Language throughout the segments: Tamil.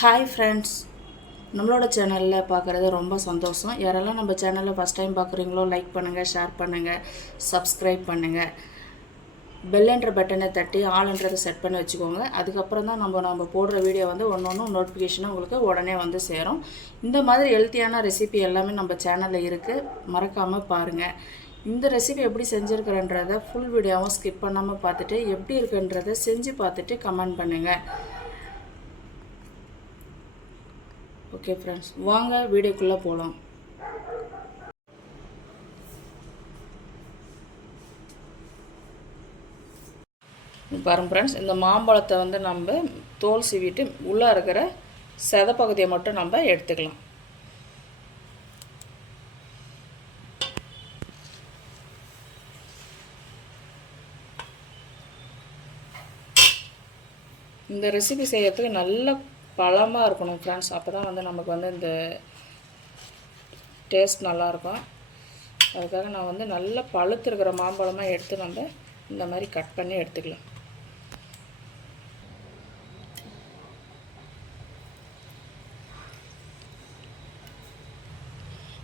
ஹாய் ஃப்ரெண்ட்ஸ் நம்மளோட சேனலில் பார்க்குறது ரொம்ப சந்தோஷம். யாரெல்லாம் நம்ம சேனலில் ஃபஸ்ட் டைம் பார்க்குறீங்களோ லைக் பண்ணுங்கள் ஷேர் பண்ணுங்கள் சப்ஸ்கிரைப் பண்ணுங்கள் பெல்லுன்ற பட்டனை தட்டி ஆளுன்றதை செட் பண்ணி வச்சுக்கோங்க. அதுக்கப்புறம் தான் நம்ம நம்ம போடுற வீடியோ வந்து ஒன்று ஒன்று நோட்டிஃபிகேஷனும் உங்களுக்கு உடனே வந்து சேரும். இந்த மாதிரி ஹெல்த்தியான ரெசிபி எல்லாமே நம்ம சேனலில் இருக்குது மறக்காமல் பாருங்கள் இந்த ரெசிபி எப்படி செஞ்சுருக்கிறன்றத ஃபுல் வீடியோவும் ஸ்கிப் பண்ணாமல் பார்த்துட்டு எப்படி இருக்குன்றதை செஞ்சு பார்த்துட்டு கமெண்ட் பண்ணுங்கள் ஓகே ஃப்ரெண்ட்ஸ் வாங்க வீடியோக்குள்ளே போகலாம் பாருங்க ஃப்ரெண்ட்ஸ் இந்த மாம்பழத்தை வந்து நம்ம தோல் சீவிட்டு உள்ளே இருக்கிற செத பகுதியை மட்டும் நம்ம எடுத்துக்கலாம். இந்த ரெசிபி செய்யறதுக்கு நல்ல பழமாக இருக்கணும் ஃப்ரெண்ட்ஸ் அப்போ தான் வந்து நமக்கு வந்து இந்த டேஸ்ட் நல்லாயிருக்கும். அதுக்காக நான் வந்து நல்லா பழுத்திருக்கிற மாம்பழமாக எடுத்து நம்ம இந்த மாதிரி கட் பண்ணி எடுத்துக்கலாம்.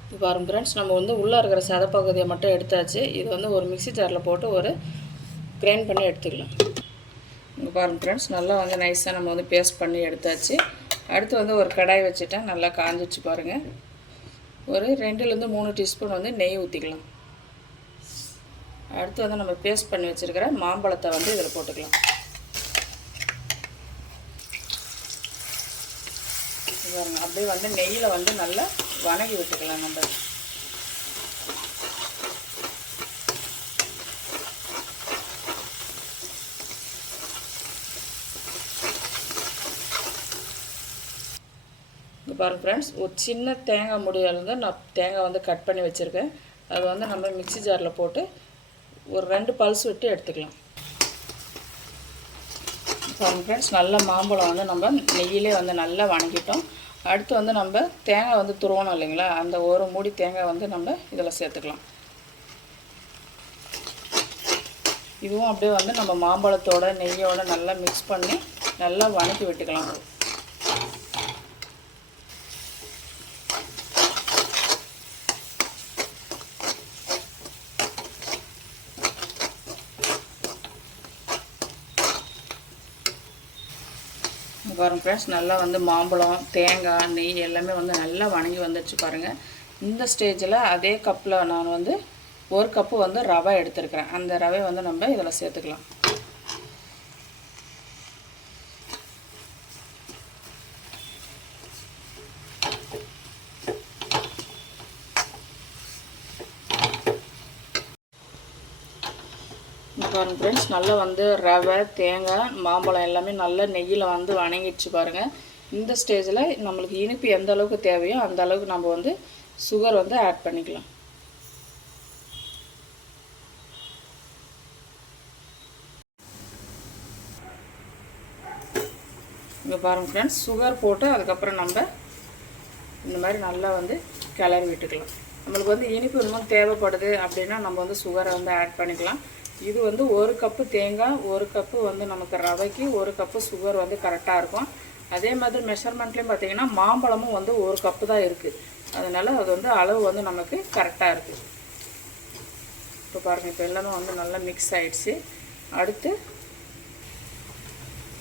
இப்போ பாருங்க ஃப்ரெண்ட்ஸ் நம்ம வந்து உள்ளே இருக்கிற சதப்பகுதியை மட்டும் எடுத்தாச்சு. இது வந்து ஒரு மிக்ஸி ஜாரில் போட்டு ஒரு கிரைண்ட் பண்ணி எடுத்துக்கலாம். இங்கே பாருங்கள் ஃப்ரெண்ட்ஸ் நல்லா வந்து நைஸாக நம்ம வந்து பேஸ்ட் பண்ணி எடுத்தாச்சு. அடுத்து வந்து ஒரு கடாய் வச்சுட்டேன் நல்லா காஞ்சிச்சு பாருங்கள் ஒரு ரெண்டுலேருந்து மூணு டீஸ்பூன் வந்து நெய் ஊற்றிக்கலாம் அடுத்து வந்து நம்ம பேஸ்ட் பண்ணி வச்சுருக்கிற மாம்பழத்தை வந்து இதில் போட்டுக்கலாம். பாருங்கள் அப்படியே வந்து நெய்யில் வந்து நல்லா வணங்கி விட்டுக்கலாம் நம்ம. பாருங்கள் ஃப்ரெண்ட்ஸ் ஒரு சின்ன தேங்காய் முடியிலேருந்து நான் தேங்காய் வந்து கட் பண்ணி வச்சுருக்கேன். அதை வந்து நம்ம மிக்ஸி ஜாரில் போட்டு ஒரு ரெண்டு பல்ஸ் விட்டு எடுத்துக்கலாம். பாருங்கள் ஃப்ரெண்ட்ஸ் நல்ல மாம்பழம் வந்து நம்ம நெய்யிலே வந்து நல்லா வணங்கிட்டோம். அடுத்து வந்து நம்ம தேங்காய் வந்து துருவணும் இல்லைங்களா? அந்த ஒரு மூடி தேங்காய் வந்து நம்ம இதில் சேர்த்துக்கலாம். இதுவும் அப்படியே வந்து நம்ம மாம்பழத்தோட நெய்யோட நல்லா மிக்ஸ் பண்ணி நல்லா வணக்கி விட்டுக்கலாம். பாருங்க ஃப்ரெண்ட்ஸ் நல்லா வந்து மாம்பழம் தேங்காய் நெய் எல்லாமே வந்து நல்லா வணங்கி வந்துச்சு பாருங்கள் இந்த ஸ்டேஜில் அதே கப்பில் நான் வந்து ஒரு கப்பு வந்து ரவை எடுத்துருக்கிறேன். அந்த ரவை வந்து நம்ம இதில் சேர்த்துக்கலாம். பாருங்கள் ஃப்ரெண்ட்ஸ் நல்லா வந்து ரவை தேங்காய் மாம்பழம் எல்லாமே நல்லா நெய்யில் வந்து வணங்கிடுச்சு பாருங்கள் இந்த ஸ்டேஜில் நம்மளுக்கு இனிப்பு எந்த அளவுக்கு தேவையோ அந்த அளவுக்கு நம்ம வந்து சுகர் வந்து ஆட் பண்ணிக்கலாம். இங்கே பாருங்கள் ஃப்ரெண்ட்ஸ் சுகர் போட்டு அதுக்கப்புறம் நம்ம இந்த மாதிரி நல்லா வந்து கிளறி விட்டுக்கலாம். நம்மளுக்கு வந்து இனிப்பு இன்னும் தேவைப்படுது அப்படின்னா நம்ம வந்து சுகரை வந்து ஆட் பண்ணிக்கலாம். இது வந்து ஒரு கப்பு தேங்காய் ஒரு கப்பு வந்து நமக்கு ரவைக்கு ஒரு கப்பு சுகர் வந்து கரெக்டாக இருக்கும். அதே மாதிரி மெஷர்மெண்ட்லேயும் பார்த்தீங்கன்னா மாம்பழமும் வந்து ஒரு கப்பு தான் இருக்குது அதனால் அது வந்து அளவு வந்து நமக்கு கரெக்டாக இருக்குது இப்போ பாருங்கள் இப்போ எல்லாமே வந்து நல்லா மிக்ஸ் ஆகிடுச்சு அடுத்து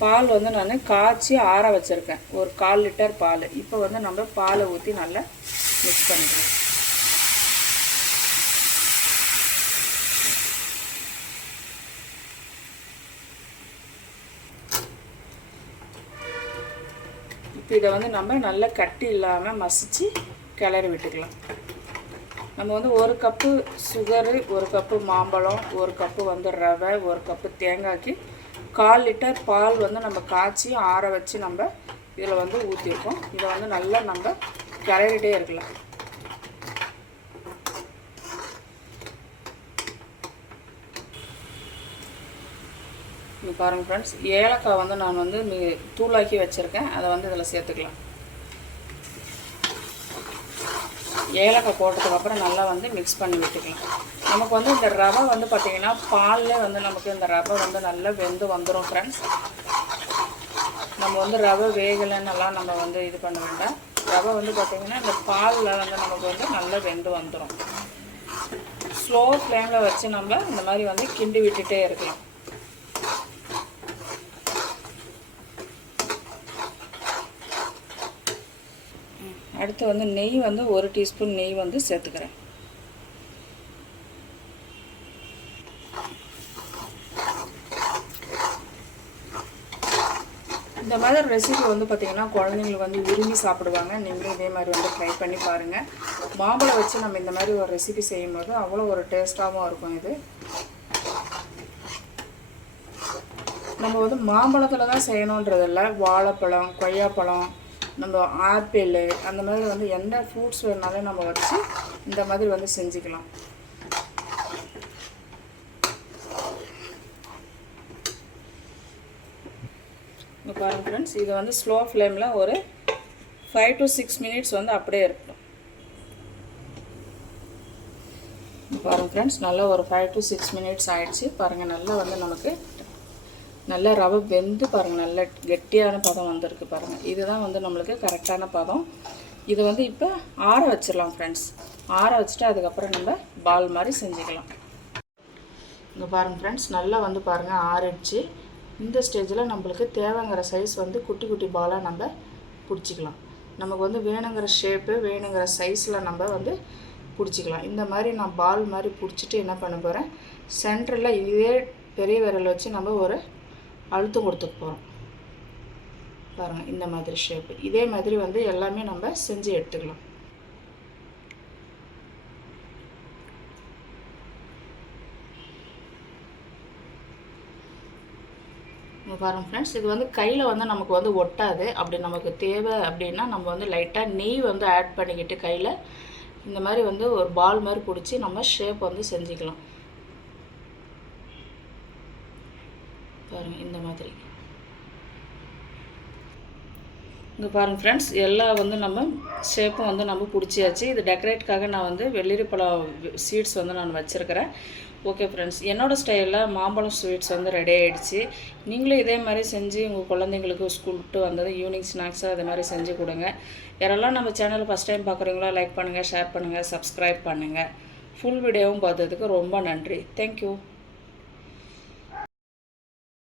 பால் வந்து நான் காய்ச்சி ஆற வச்சுருக்கேன். ஒரு கால் லிட்டர் பால். இப்போ வந்து நம்ம பாலை ஊற்றி நல்லா மிக்ஸ் பண்ணிக்கலாம். இதை வந்து நம்ம நல்லா கட்டி இல்லாமல் மசித்து கிளறி விட்டுக்கலாம். நம்ம வந்து ஒரு கப்பு சுகரு ஒரு கப்பு மாம்பழம் ஒரு கப்பு வந்து ரவை ஒரு கப்பு தேங்காய்க்கு கால் லிட்டர் பால் வந்து நம்ம காய்ச்சி ஆற வச்சு நம்ம இதில் வந்து ஊற்றிருக்கோம் இதை வந்து நல்லா நம்ம கிளறிட்டே இருக்கலாம். இங்கே பாருங்கள் ஃப்ரெண்ட்ஸ் ஏலக்காய் வந்து நான் வந்து தூளாக்கி வச்சுருக்கேன். அதை வந்து இதில் சேர்த்துக்கலாம். ஏலக்காய் போட்டதுக்கப்புறம் நல்லா வந்து மிக்ஸ் பண்ணி விட்டுக்கலாம். நமக்கு வந்து இந்த ரவை வந்து பார்த்திங்கன்னா பாலில் வந்து நமக்கு இந்த ரவை வந்து நல்லா வெந்து வந்துடும் ஃப்ரெண்ட்ஸ் நம்ம வந்து ரவை வேகலைன்னெல்லாம் நம்ம வந்து இது பண்ண வேண்டாம். ரவை வந்து பார்த்திங்கன்னா இந்த பாலில் வந்து நமக்கு வந்து நல்லா வெந்து வந்துடும் ஸ்லோ ஃப்ளேமில் வச்சு நம்ம இந்த மாதிரி வந்து கிண்டி விட்டுட்டே இருக்கலாம். அடுத்து வந்து நெய் வந்து ஒரு டீஸ்பூன் நெய் வந்து சேர்த்துக்கிறேன். இந்த மாதிரி ரெசிபி வந்து பார்த்திங்கன்னா குழந்தைங்களுக்கு வந்து விரும்பி சாப்பிடுவாங்க. நீங்களும் இதே மாதிரி வந்து ட்ரை பண்ணி பாருங்கள் மாம்பழம் வச்சு நம்ம இந்த மாதிரி ஒரு ரெசிபி செய்யும்போது அவ்வளோ ஒரு டேஸ்ட்டாகவும் இருக்கும் இது. நம்ம வந்து மாம்பழத்தில் தான் செய்யணுன்றதில்ல வாழைப்பழம் கொய்யாப்பழம் நம்ம ஆப்பிள் அந்த மாதிரி வந்து எந்த ஃப்ரூட்ஸ் வேணாலும் நம்ம வச்சு இந்த மாதிரி வந்து செஞ்சுக்கலாம். இங்கே பாருங்கள் ஃப்ரெண்ட்ஸ் இது வந்து ஸ்லோ ஃப்ளேமில் ஒரு ஃபைவ் டு சிக்ஸ் மினிட்ஸ் வந்து அப்படியே இருக்கணும். பாருங்கள் ஃப்ரெண்ட்ஸ் நல்லா ஒரு ஃபைவ் டு சிக்ஸ் மினிட்ஸ் ஆயிடுச்சு. பாருங்கள் நல்லா வந்து நமக்கு நல்லா ரவை வெந்து பாருங்கள் நல்ல கெட்டியான பதம் வந்திருக்கு பாருங்கள் இதுதான் வந்து நம்மளுக்கு கரெக்டான பதம். இது வந்து இப்போ ஆற வச்சிடலாம் ஃப்ரெண்ட்ஸ் ஆற வச்சுட்டு அதுக்கப்புறம் நம்ம பால் மாதிரி செஞ்சுக்கலாம். இங்கே பாருங்கள் ஃப்ரெண்ட்ஸ் நல்லா வந்து பாருங்கள் ஆறிடுச்சு. இந்த ஸ்டேஜில் நம்மளுக்கு தேவைங்கிற சைஸ் வந்து குட்டி குட்டி பாலாக நம்ம பிடிச்சிக்கலாம். நமக்கு வந்து வேணுங்கிற ஷேப்பு வேணுங்கிற சைஸில் நம்ம வந்து பிடிச்சிக்கலாம். இந்த மாதிரி நான் பால் மாதிரி பிடிச்சிட்டு என்ன பண்ண போகிறேன் சென்டரில் இதே பெரிய விரல் வச்சு நம்ம ஒரு அழுத்தம் கொடுத்துக்க போகிறோம் பாருங்கள் இந்த மாதிரி ஷேப்பு இதே மாதிரி வந்து எல்லாமே நம்ம செஞ்சு எடுத்துக்கலாம். பாருங்கள் ஃப்ரெண்ட்ஸ் இது வந்து கையில் வந்து நமக்கு வந்து ஒட்டாது. அப்படி நமக்கு தேவை அப்படின்னா நம்ம வந்து லைட்டாக நெய் வந்து ஆட் பண்ணிக்கிட்டு கையில் இந்த மாதிரி வந்து ஒரு பால் மாதிரி பிடிச்சி நம்ம ஷேப் வந்து செஞ்சுக்கலாம். பாருங்கள் இந்த மாதிரி. இங்கே பாருங்கள் ஃப்ரெண்ட்ஸ் எல்லா வந்து நம்ம ஷேப்பும் வந்து நம்ம பிடிச்சியாச்சு இது டெக்கரேட்காக நான் வந்து வெள்ளரி பழம் ஸ்வீட்ஸ் வந்து நான் வச்சுருக்கிறேன். ஓகே ஃப்ரெண்ட்ஸ் என்னோடய ஸ்டைலில் மாம்பழம் ஸ்வீட்ஸ் வந்து ரெடி ஆகிடுச்சு நீங்களும் இதே மாதிரி செஞ்சு உங்கள் குழந்தைங்களுக்கு ஸ்கூல் விட்டு வந்தது ஈவினிங் ஸ்நாக்ஸாக இதே மாதிரி செஞ்சு கொடுங்க. யாரெல்லாம் நம்ம சேனல் ஃபஸ்ட் டைம் பார்க்குறீங்களோ லைக் பண்ணுங்கள் ஷேர் பண்ணுங்கள் சப்ஸ்கிரைப் பண்ணுங்கள் ஃபுல் வீடியோவும் பார்த்ததுக்கு ரொம்ப நன்றி. தேங்க்யூ